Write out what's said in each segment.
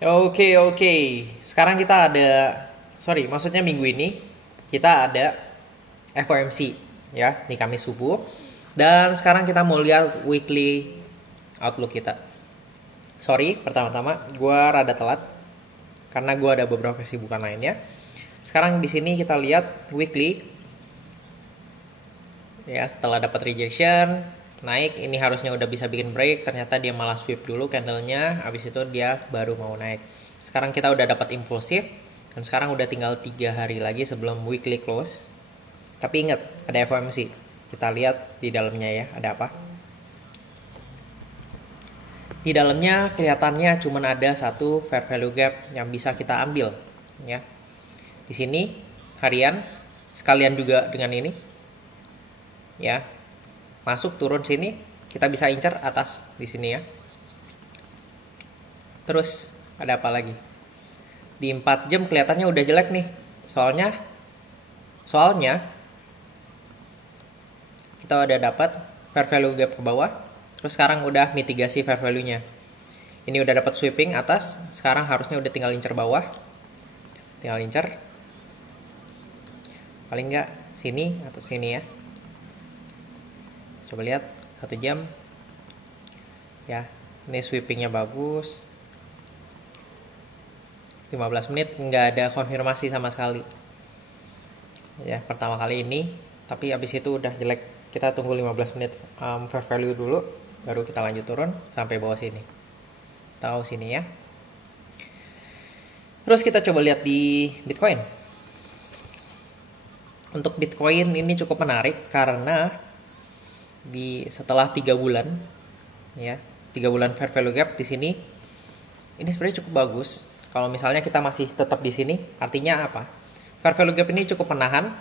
Oke. Sekarang kita ada, maksudnya minggu ini kita ada FOMC ya di Kamis subuh. Dan sekarang kita mau lihat weekly outlook kita. Pertama-tama gue rada telat karena gue ada beberapa kesibukan lainnya. Sekarang di sini kita lihat weekly. Ya, setelah dapat rejection, naik, ini harusnya udah bisa bikin break, ternyata dia malah sweep dulu candlenya, habis itu dia baru mau naik. Sekarang kita udah dapat impulsif, dan sekarang udah tinggal 3 hari lagi sebelum weekly close. Tapi ingat, ada FOMC. Kita lihat di dalamnya ya, ada apa. Di dalamnya kelihatannya cuma ada satu fair value gap yang bisa kita ambil ya. Di sini harian sekalian juga dengan ini ya, masuk turun sini, kita bisa incer atas di sini ya. Terus ada apa lagi? Di 4 jam kelihatannya udah jelek nih. Soalnya kita udah dapat fair value gap ke bawah. Terus sekarang udah mitigasi fair value-nya. Ini udah dapat sweeping atas, sekarang harusnya udah tinggal incer bawah. Tinggal incer. Paling enggak sini atau sini ya. Coba lihat 1 jam ya, ini sweepingnya bagus. 15 menit nggak ada konfirmasi sama sekali ya, pertama kali ini. Tapi habis itu udah jelek. Kita tunggu 15 menit fair value dulu, baru kita lanjut turun sampai bawah sini atau sini ya. Terus kita coba lihat di Bitcoin. Untuk Bitcoin ini cukup menarik karena setelah 3 bulan ya, 3 bulan fair value gap di sini, ini sebenarnya cukup bagus. Kalau misalnya kita masih tetap di sini, artinya apa? Fair value gap ini cukup menahan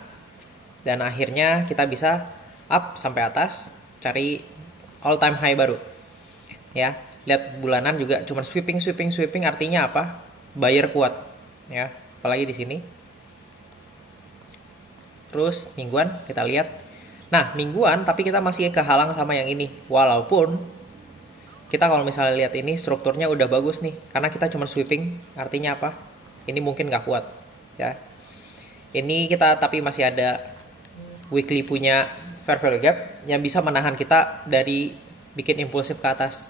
dan akhirnya kita bisa up sampai atas, cari all time high baru ya. Lihat bulanan juga cuma sweeping, artinya apa? Buyer kuat ya, apalagi di sini. Terus mingguan kita lihat. Nah, mingguan tapi kita masih kehalang sama yang ini. Walaupun kita kalau misalnya lihat ini strukturnya udah bagus nih, karena kita cuma sweeping, artinya apa? Ini mungkin nggak kuat ya. Ini kita tapi masih ada weekly punya fair value gap yang bisa menahan kita dari bikin impulsif ke atas.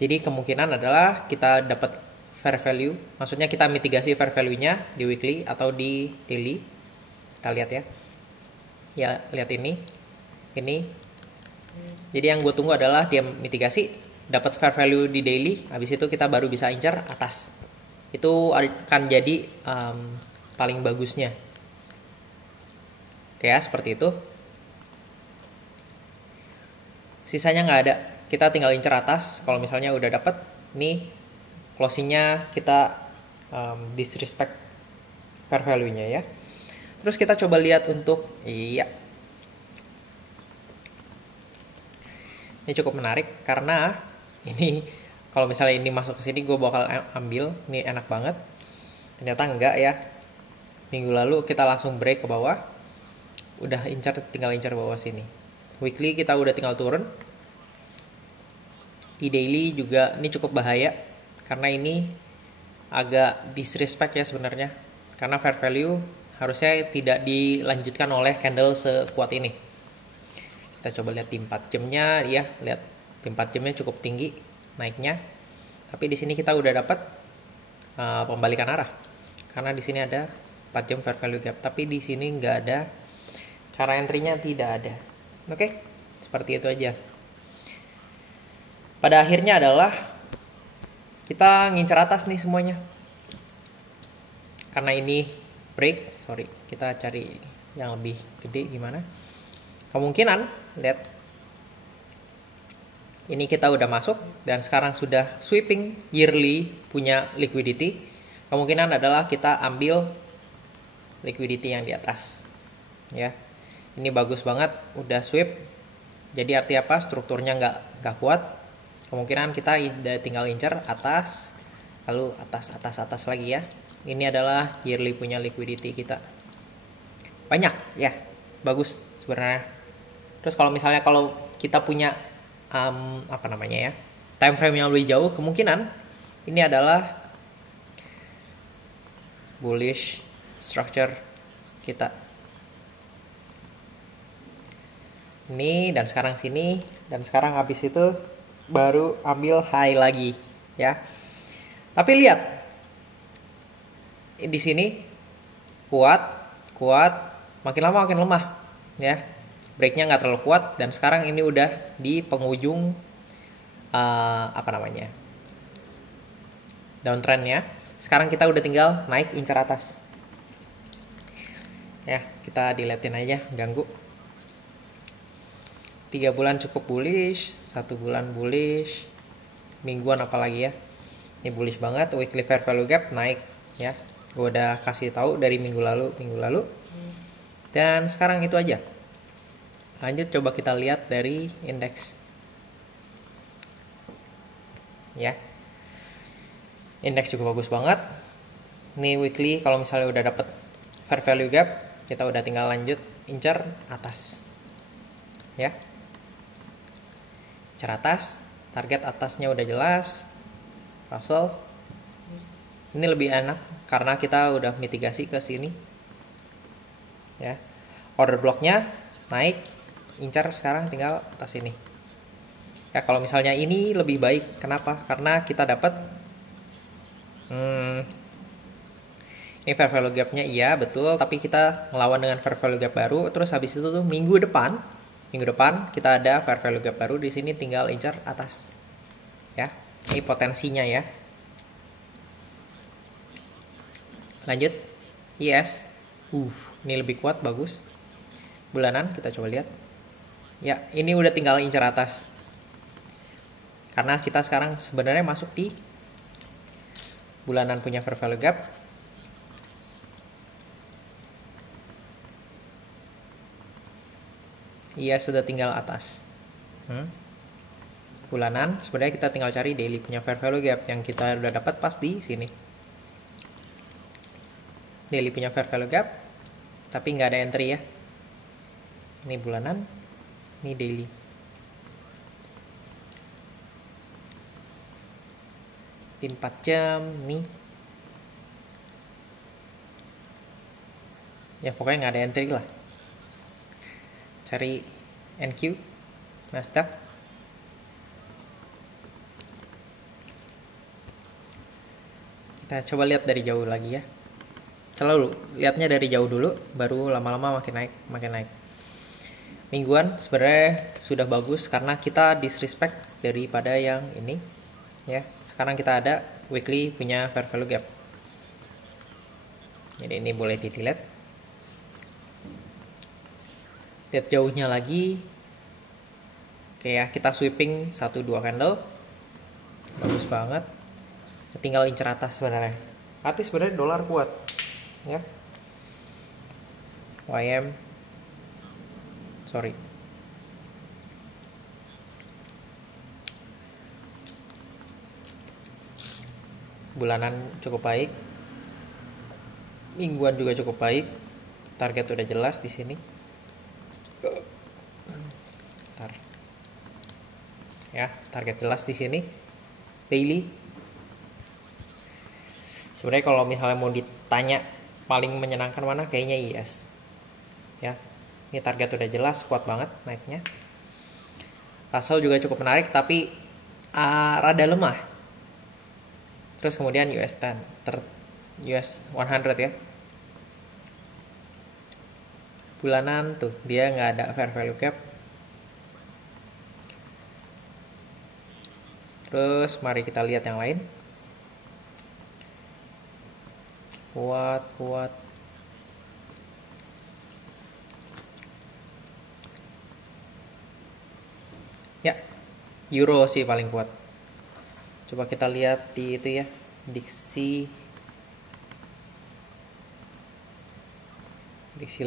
Jadi kemungkinan adalah kita dapat fair value, maksudnya kita mitigasi fair value-nya di weekly atau di daily. Kita lihat ya. Ya, lihat ini. Jadi yang gue tunggu adalah dia mitigasi, dapat fair value di daily, habis itu kita baru bisa incar atas. Itu akan jadi paling bagusnya. Oke ya, seperti itu. Sisanya nggak ada, kita tinggal incar atas. Kalau misalnya udah dapat, nih closingnya kita disrespect fair value-nya ya. Terus kita coba lihat untuk ini cukup menarik karena ini kalau misalnya ini masuk ke sini gue bakal ambil, ini enak banget. Ternyata enggak ya. Minggu lalu kita langsung break ke bawah. Udah tinggal incar bawah sini. Weekly kita udah tinggal turun. Di daily juga ini cukup bahaya karena ini agak disrespect ya sebenarnya. Karena fair value harusnya tidak dilanjutkan oleh candle sekuat ini. Kita coba lihat di 4 jamnya ya, lihat di 4 jamnya cukup tinggi naiknya. Tapi di sini kita udah dapat pembalikan arah. Karena di sini ada 4 jam fair value gap, tapi di sini nggak ada, cara entry-nya tidak ada. Oke, seperti itu aja. Pada akhirnya adalah kita ngincar atas nih semuanya. Karena ini break, kita cari yang lebih gede gimana. Kemungkinan, lihat. Ini kita udah masuk dan sekarang sudah sweeping yearly punya liquidity. Kemungkinan adalah kita ambil liquidity yang di atas. Ya. Ini bagus banget, udah sweep. Jadi arti apa? Strukturnya nggak kuat. Kemungkinan kita tinggal incer atas, lalu atas lagi ya. Ini adalah yearly punya liquidity kita. Banyak ya, bagus sebenarnya. Terus kalau misalnya kita punya time frame yang lebih jauh, kemungkinan Ini adalah bullish structure kita. Ini dan sekarang sini, dan sekarang habis itu baru ambil high lagi ya. Tapi lihat di sini kuat, makin lama makin lemah ya. Breaknya nggak terlalu kuat, dan sekarang ini udah di penghujung downtrendnya. Sekarang kita udah tinggal naik incar atas ya. Kita dilihatin aja, ganggu. 3 bulan cukup bullish, 1 bulan bullish, mingguan apalagi ya. Ini bullish banget. Weekly fair value gap naik ya. Gue udah kasih tahu dari minggu lalu. Dan sekarang itu aja. Lanjut coba kita lihat dari indeks. Ya. Indeks juga bagus banget. Ini weekly, kalau misalnya udah dapet fair value gap, kita udah tinggal lanjut incar atas. Ya. Incar atas, target atasnya udah jelas. Russell. Ini lebih enak karena kita udah mitigasi ke sini. Ya. Order blocknya naik, incar sekarang tinggal atas ini. Ya, kalau misalnya ini lebih baik. Kenapa? Karena kita dapat ini fair value gapnya iya betul, tapi kita ngelawan dengan fair value gap baru. Terus habis itu tuh minggu depan kita ada fair value gap baru, di sini tinggal incar atas. Ya, ini potensinya ya. Lanjut, yes, ini lebih kuat, bagus. Bulanan kita coba lihat. Ya, ini udah tinggal incar atas. Karena kita sekarang sebenarnya masuk di bulanan punya fair value gap. Iya, sudah tinggal atas. Bulanan sebenarnya kita tinggal cari daily punya fair value gap yang kita udah dapat pas di sini. Daily punya fair value gap, tapi nggak ada entry ya. Ini bulanan, ini daily. Di 4 jam nih. Ya pokoknya nggak ada entry lah. Cari NQ, Nasdaq. Kita coba lihat dari jauh lagi ya. Selalu lihatnya dari jauh dulu, baru lama-lama makin naik. Mingguan sebenarnya sudah bagus karena kita disrespect daripada yang ini ya. Sekarang kita ada weekly punya fair value gap. Jadi ini boleh di delete. Lihat jauhnya lagi. Oke ya, kita sweeping 1-2 candle. Bagus banget. Tinggal incer atas sebenarnya. Atas sebenarnya dolar kuat. Ya. YM. Sorry. Bulanan cukup baik. Mingguan juga cukup baik. Target udah jelas di sini. Ya, target jelas di sini. Daily. Sebenarnya kalau misalnya mau ditanya paling menyenangkan mana, kayaknya IS. Ya. Ini target udah jelas, kuat banget naiknya. Russell juga cukup menarik tapi rada lemah. Terus kemudian US 100 ya. Bulanan tuh dia nggak ada fair value gap. Terus mari kita lihat yang lain. Kuat. Ya, euro sih paling kuat. Coba kita lihat di itu ya, diksi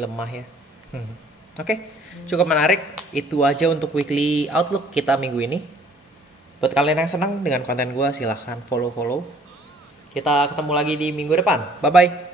lemah ya. Oke, cukup menarik. Itu aja untuk weekly outlook kita minggu ini. Buat kalian yang senang dengan konten gue, silahkan follow. Kita ketemu lagi di minggu depan. Bye-bye.